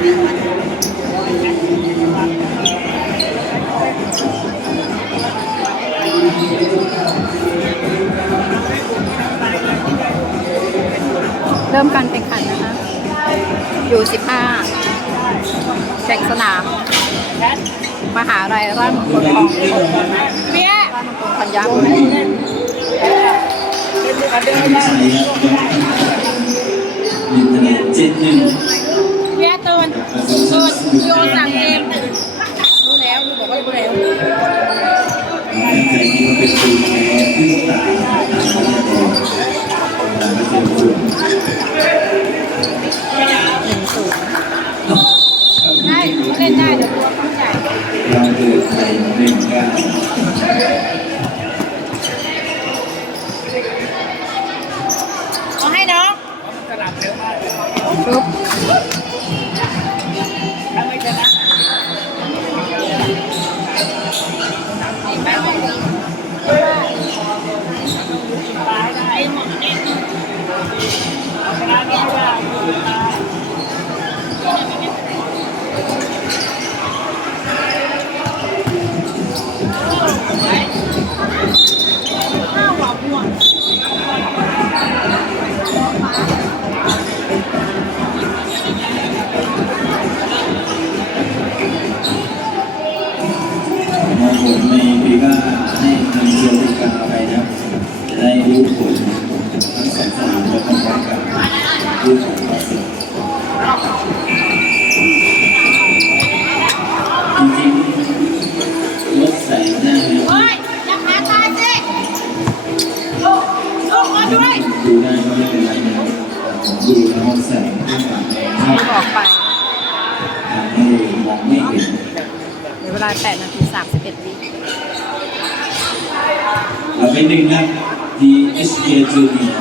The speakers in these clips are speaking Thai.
เริ่มการแข่งขันนะคะ อยู่ 15 แข่งสนาม มหาลัยราชมงคลทองเบี้ยราชมงคลธัญบุรีท่านชัยครับหนึ่งคะแนนเจ็ดหนึ่ง เล่นได้เดี๋ยวตัวเขาใหญ่เราเกิดในหนึ่งเก้าเอาให้น้องปุ๊บม ในปีว่าให้ทางเชียร์ติกาไปนะครับจะได้รู้ผลทั้งสองสนามและพร้อมๆกันรู้ผลต่อสิจริงๆรถใส่หน้าเนี่ยเฮ้ยอย่าหาตายสิลูกลูกมาด้วยดูได้ก็ไม่เป็นไรนะครับดูแล้วแสงขึ้นมาที่บอกไปทำให้มองไม่เห็นเหลือเวลา8นาที31วิ เราเป็นหนึ่งครับที่ SK Junior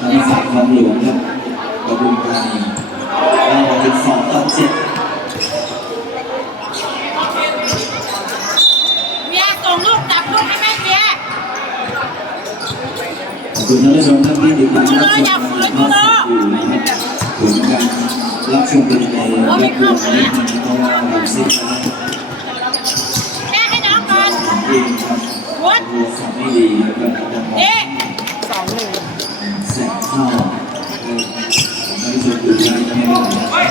ธรรมศาสตร์คลองหลวงครับปทุมธานีเรามาเป็นสองต่อเจ็ดเบียร์ส่งลูกจับลูกให้แม่เบียร์ขอบคุณท่านผู้ชมครับที่ติดตามรับชมการถ่ายทอดสดอยู่นะครับผลการรับชมเป็นยังไงรับชมในวันนี้ก็ว่าเราสิ้นแล้ว แม่ให้น้องก่อน เองครับ วุ้นตัวสอบไม่ดีแล้วก็จะมองเอ๊ะสองหนึ่งแสงเข้าท่านผู้ชมดูได้ก็ไม่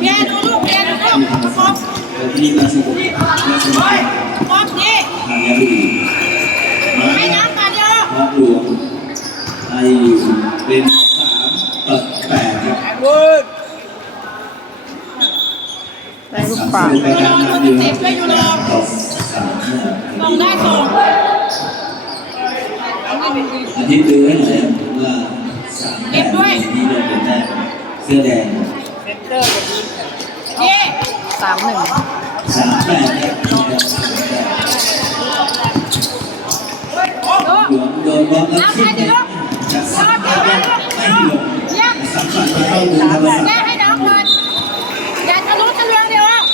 เรียร์ดูลูกเบียร์ดูลูกที่ธรรมครศาสตบร์ที่าชบุรีราชบุรีครบนี่ธัญบุรีมาให้น้องก่อนเดี๋ยวครอบหลวงไอ้เป็นสามต่อแปดครับได้ลูกสามปลาสิบไปการนำอยู่ต่อสามนะ ส่งได้ส่ง อาทิตย์ดูให้หน่อยครับว่าสามแปดนี่ได้เป็นแต้มเสื้อแดงนี่สามหนึ่งสามแปดครับนี่ครับสามแปดลูกหลวงโดนบอลแล้วขึ้นเนี่ยจากสามแปดไม่ลงสัมผัสมาเข้ามือธรรมศาสตแม่ร์ให้น้องก่อนอย่าทะลุทะลวงเดียวแล้ว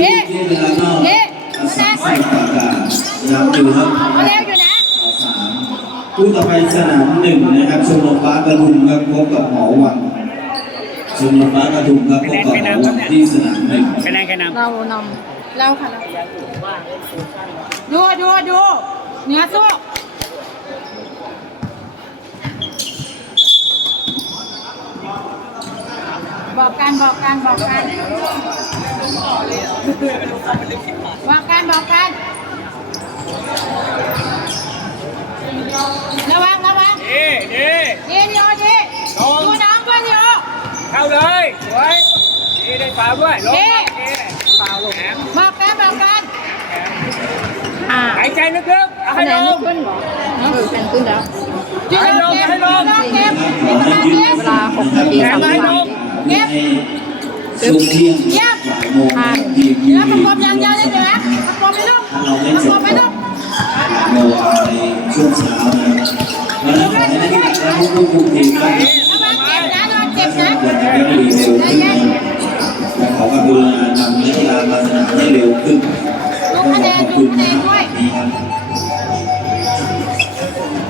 ที่เวลานอกสามสิบต่อการนำอยู่ครับ คู่ต่อไปสนามหนึ่งนะครับชมรมบ้านปทุมครับพบกับหมอวังชมรมบ้านปทุมครับพบกับหมอวังที่สนามหนึ่งคะแนนคะแนนเรานำเราค่ะดูดูดูเนื้อสู้บอกกันบอกกันบอกกันบอกกันบอกกัน ระวังระวังเอ๊เอ๊ดีดีโอดีดูน้องด้วยดีโอเข้าเลยสวยเอ๊ได้ฟาวด้วยลงเอ๊เอ๊ฟาวลงแหมบอกกันบอกกันอ่าหายใจลึกๆเอาให้คะแนลนไม่งขึ้นเหรอเออเป็นขึ้นแล้วให้ลงให้ลงเก็บขอให้ยึดเวลา6นาทีแขนไว้ลงให้ช่วงเที่ยงบ่ายโมงทีมเหยูลือประวีกบอย่างเดียวเลยเหลือประกบไปลูกถ้าเราไม่ประจกบบไปก่ลูอ คุณนะครับ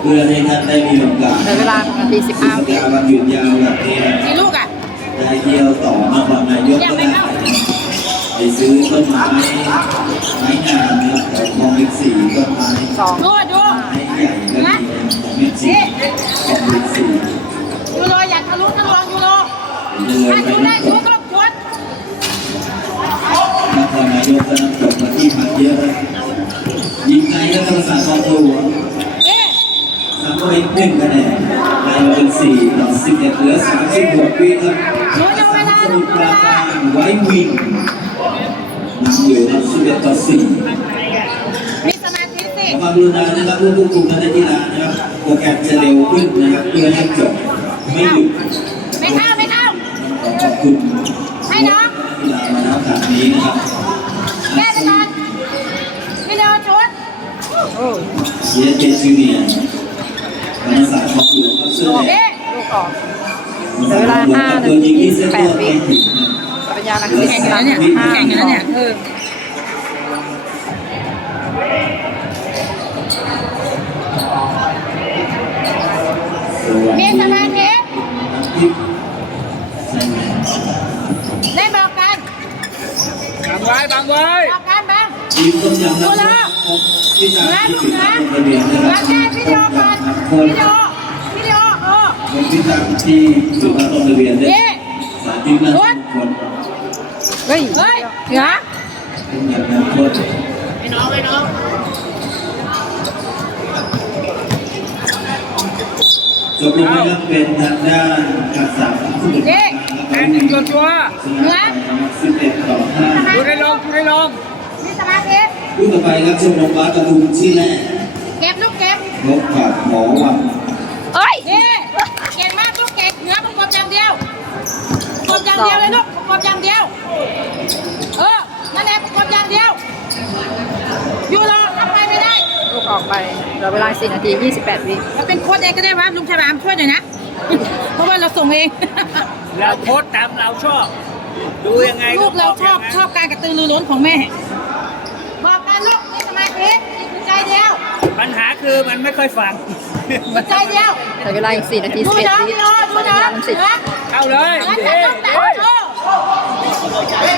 เพื่อให้ท่านได้มีโอกาสในเวลาประมาณ45วิ สุดสัปดหวันหยุดยาวแบบนี้มีลูกอะ ได้เที่ยวต่อมนครนายกก็ได้ไปซื้อต้นไม้ไม้งามนะครับแถวองเล็กสี่ต้นไม้สองดูดูนะคลองกสี่คองเล็กสี่ยูโรอยากทะลุทะลวงยูโรเดินไปดูได้ทุก องชวนนครนายกก็นำจบมาที่พักเยอะนะยิงไกลก็ต้องสาครตัวเอ๊ะสามร้อยหนึ่งคะแนนนายเป็นสี่ต่อสิบเอ็ดเหลือสามสิบหกวิครับยูโรเวลาสมุทรปราการไว้วินนำอยู่ครับสิบเอ็ดต่อสี่ความรุณานะครับผู้ควบคุมการเล่นกีฬานะครับโปรแกรมจะเร็วขึ้นนะครับเพื่อให้จบไม่หยุดไม่เข้าไม่เข้าขอบคุณให้น้องกีฬามาณโอกาสนี้นะครับ แก้ไปก่อนวิดีโอชุด โอ้เชียร์เจจูเนียร์วรรณศาสตร์ของหลวงครับเสื้อแดเอ๊ะงลูกออกวรรณศาสตร์ของหลวงครับตัวยิงที่เส้นตัวไม่ถึงนะปัญญาลังสิตสามสิบห้าแข่งกันแล้วเนี่ยเออมีสมาธิที่ใช่ไหมได้บอกกันบังไว้บังไว้บอกกันบ้างทีมต้มยำน้ำซุป ที่จะที่ถึงโรงเรียนนะคแล้รัวบแก้วิดีโอก่อนวิดีโอวิดีโอเออคนที่ทำที่สุภาพโรงเรียนเนี่ยสาธิตนะคนเฮ้ยเฮ้ยเงี้ยำน้ำข้นให้น้องให้น้องจบลงไปแล้วเป็นทางด้านดสามผู้บริหารแข่งหนึ่งตัวตัวชนะสิบเอ็ดต่อห้าดูได้ลงดูได้ลงมีสมาธิ ผู้ต่อไปครับชมรมบาสกระดุมชื่อแรกเก็บลูกเก็บนกขาดหมอวังเอ้ยเอ๊ะเก่งมากลูกเก่งเหนือประกบอย่างเดียวประกบอย่างเดียวเลยลูกประกบอย่างเดียว เออ นั่นแหละประกบอย่างเดียวยูโรทำไปไม่ได้ ลูกออกไปเหลือเวลา4นาที 28 วิเราเป็นโค้ชเองก็ได้วะลุงฉลามช่วยหน่อยนะ เพราะว่าเราส่งเอง เราโพสต์ตามเราชอบ ดูยังไงลูกเราชอบย่งนั้นชอบการกระตือรือร้นของแม่ บอกกันลูกนี่สมาธินี่คือใจ เดียวปัญหาคือมันไม่ค่อยฟังใจเดียวเหลือเวลาอีก4นาทีดู11น้องวิดูน้องดูปัญน้อญางลังสิตนะเข้าเลยงั้นเฮ้จะยต้องแต่เฮ้ยโอ้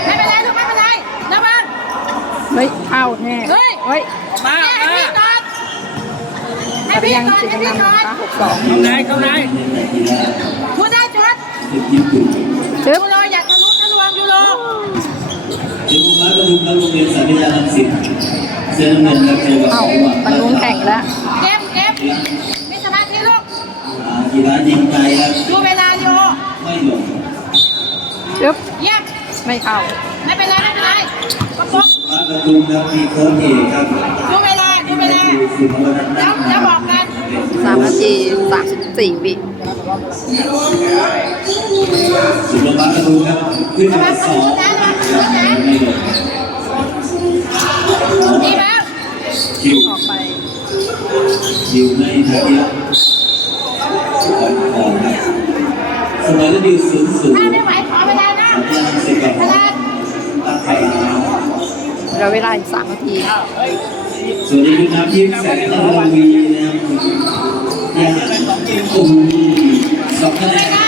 ไม่เป็นไรลูกไม่เป็นไรระวังเฮ้ยเข้าแน่เฮ้ยเฮ้ยมา ให้มาพี่ก่อนให้ปัญพี่ญาก่ลัองนสิตให้พี่กำลังก่อนนะคะ62เข้าไหนเข้าไหนเล่นในกีฬาพูดได้ชุดเป็นญี่ปุ่นชึบยูโรอย่าทะลุทะลวงยูโร ช มรมบาสกระดุมและโรงเรียนสาธิตาลังสิตเสื้อน้ำเงินครับเจอกับหมเอ้าอวังมันลุ้นแข่งแล้ว เก็บเก็บมีสมาธิลูก อ่ากีฬายิงไกลครับดูเวลายูโรไม่หลงชึบ เยี่ยมไม่เข้า ไม่เป็นไรไม่เป็นไรประกบบาสกระดุมครับมีโค้ชเอกครับดูเวลาดูเวลาคือสุภวัฒน์แล้วแล้วบอกกัน3นาที34วิสุภวัฒน์กระดุมครับขึ้นมาสองไม่หลง ดีแล้ว คิวออกไปคิวไม่ทันเดียวออกออกครับเสมอแล้วดิวศูนย์ศูนถ้าย์ไม่ไหวขอเวลานะสัญญาณเสร็จก่อนเวลาตัดไปเหลือเวลาอีก3นาทีสวัสดีคุณน้ำทิพย์แสงนรวีนะครับยาตุ่มสองคะแนนไปก่อน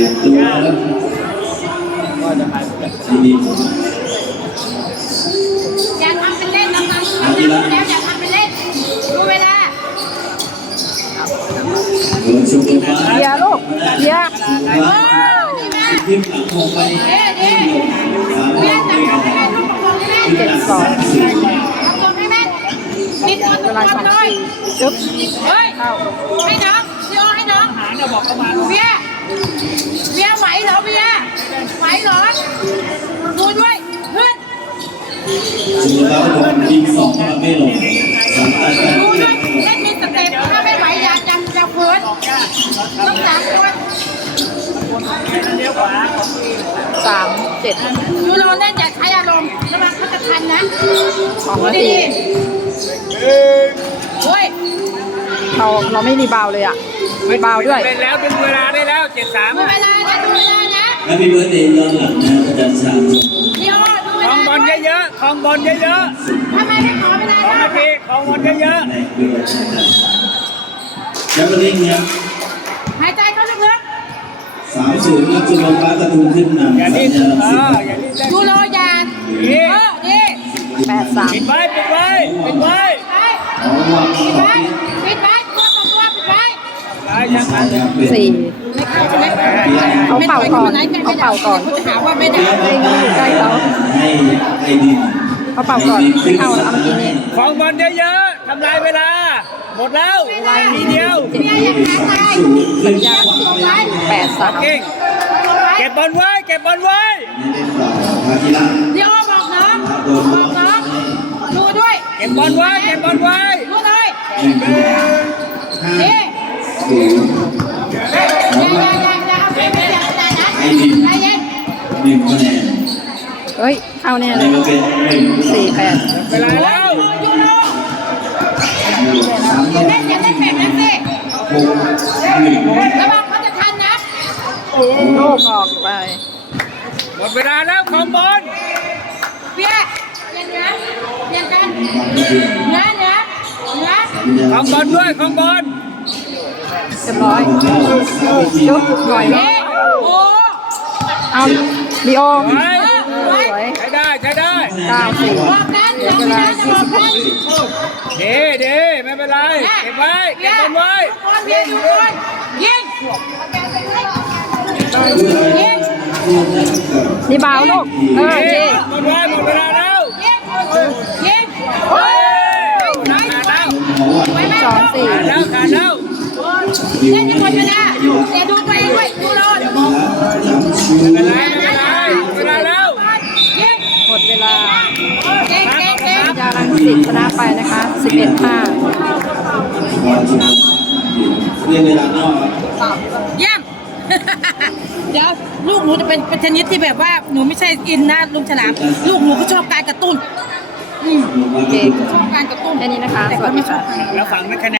ลี่ยนตัวแล้วดีอย่าทำเป็นเล่นนะฟังทำแล้วอย่าทำเป็นเล่น ดูเวลาโดนชุบลงมาเบียร์ลูกเบียร์โอ้ดีมากทิพย์หลังลงไปเอ๊ะดีเบียร์จับลูกให้แม่นลูกประกบให้แม่นขึ้นหลังประกบให้แม่นติดตัวเวตัวลาตัว2เลนายทีชึบเฮ้ยให้น้องเดี๋ยวให้น้องหาเนี่ยบอกเข้ามาเบีย เบียร์ไหวเหรอเบียร์ไหวเหรอดูด้วยเพื่อนสุภาพบุรุษยิงสองมาไม่ลงสามตัดกันดูด้วยเล่นมีสเต็ปถ้าไม่ไหวอย่าจังจะเฟิร์นต้องสามคนเลี้ยวขวา3 7ยูโรเล่นอย่าใช้อารมณ์ระวังเขาจะทันนะ2นาทีโอ้ยเราเราไม่รีบาวเลยอะ รีบาวด้วยเล่นแล้วดึงเวลาได้แล้วเจ็ดสามดูเวลานะดูเวลานะแฮปปี้เบิร์ดเดย์ย้อนหลังนะอาจารย์ชาญเดี๋ยวดูเวคลอลางบอลเยอะๆคลองบอลเยอะทำไมไม่ขอเวลาๆสองนะนาทีคลองบอลเยอะในเวลาอาจารย์ชาญจแล้วก็เล่นครับหายใจเข้าลึกสามศูนย์ครับจุลฟ้าตะทูขึ้นนำอย่าสัดิ้ญนญาณเอสิบออย่าดิ้นๆยูโรยานเออดีแปดสามปิดไว้ปิดไว้ปิดไว้ไปอ๋อวางปิดต่อไว้ที่ปิดไว้ สี่ไม่เข้าใช่ไหมเขาเป่าก่อนเขาเป่าก่อนเขาจะหาว่าไม่ได้เองก็อยู่ใกล้เขาให้ให้ดินเขาเป่าก่อนไม่เข้าแล้วเมื่อกี้นี้ของบอลเยอะๆทำลายเวลา หมดแล้วทีเดียวเจ็ดเนี่ยวิยังหาใครสัญญาณสิบแปดสามเก่งเก็บบอลไว้เก็บบอลไว้ไม่ได้ต่อพาทีละเดี๋ยวบอกน้องบอกน้องดูด้วย เก็บบอลไว้เก็บบอลไว้ดูเลยหนึ่งคะแนนห้านี่ศูนย์อย่าอย่าอย่าอย่าเอาไปไม่เสียใจนะใจเย็นหนึ่งคะแนนเฮ้ย เข้าแน่อันเลนี้ยก็เป็นหนึ่งสี่แปดเวลาแล้วยูโรสามอย่าเล่นอย่าเล่นแนนสิหกหนึ่งระวังเขาจะทันนะลูกออกไป หมดเวลาแล้วของบอลเปียย็นนะเย็นกันเนื้อเนื้อเนื้อของบอลด้วยของบอล รียบร้อยจุ๊บหน่อยเอ๊ะโอ้เอาลีโอไว้สวยใช้ได้ใช้ได้เก้าสี่บอกกันบอกกันบอกกันเด้เด้ไม่เป็นไรเก็บไว้เก็บบอลไว้คนเวียนอยู่คนยิงยิงนี่เบาลูกเออเด้ดีหมดเวลาหมดเวลาแล้วยิงยิงเฮ้ยขาดแล้วไว้แม่สองสี่ขาดแล้วขาดแล้ว เล่นที่หมดเวลาเดี๋ยวดูตัวเองด้วยดูรอเดี๋ยวมองไม่เป็นไรไม่เป็นไรหมดเวลาแล้วยิงหมดเวลาเก่งเก่งเก่งยาลังสิตชนะไปนะคะสิบเอ็ดห้าเรียนเวลานอกเยี่ยมเดี๋ยวลูกหนูจะเป็นเป็นชนิดที่แบบว่าหนูไม่ใช่อินนะลุงฉลาม ลูกหนูก็ชอบการกระตุ้นอืมโอเคชอบการกระตุ้นแค่นี้นะคะสวัสดีค่ะแล้วฝั่งนักคะแนน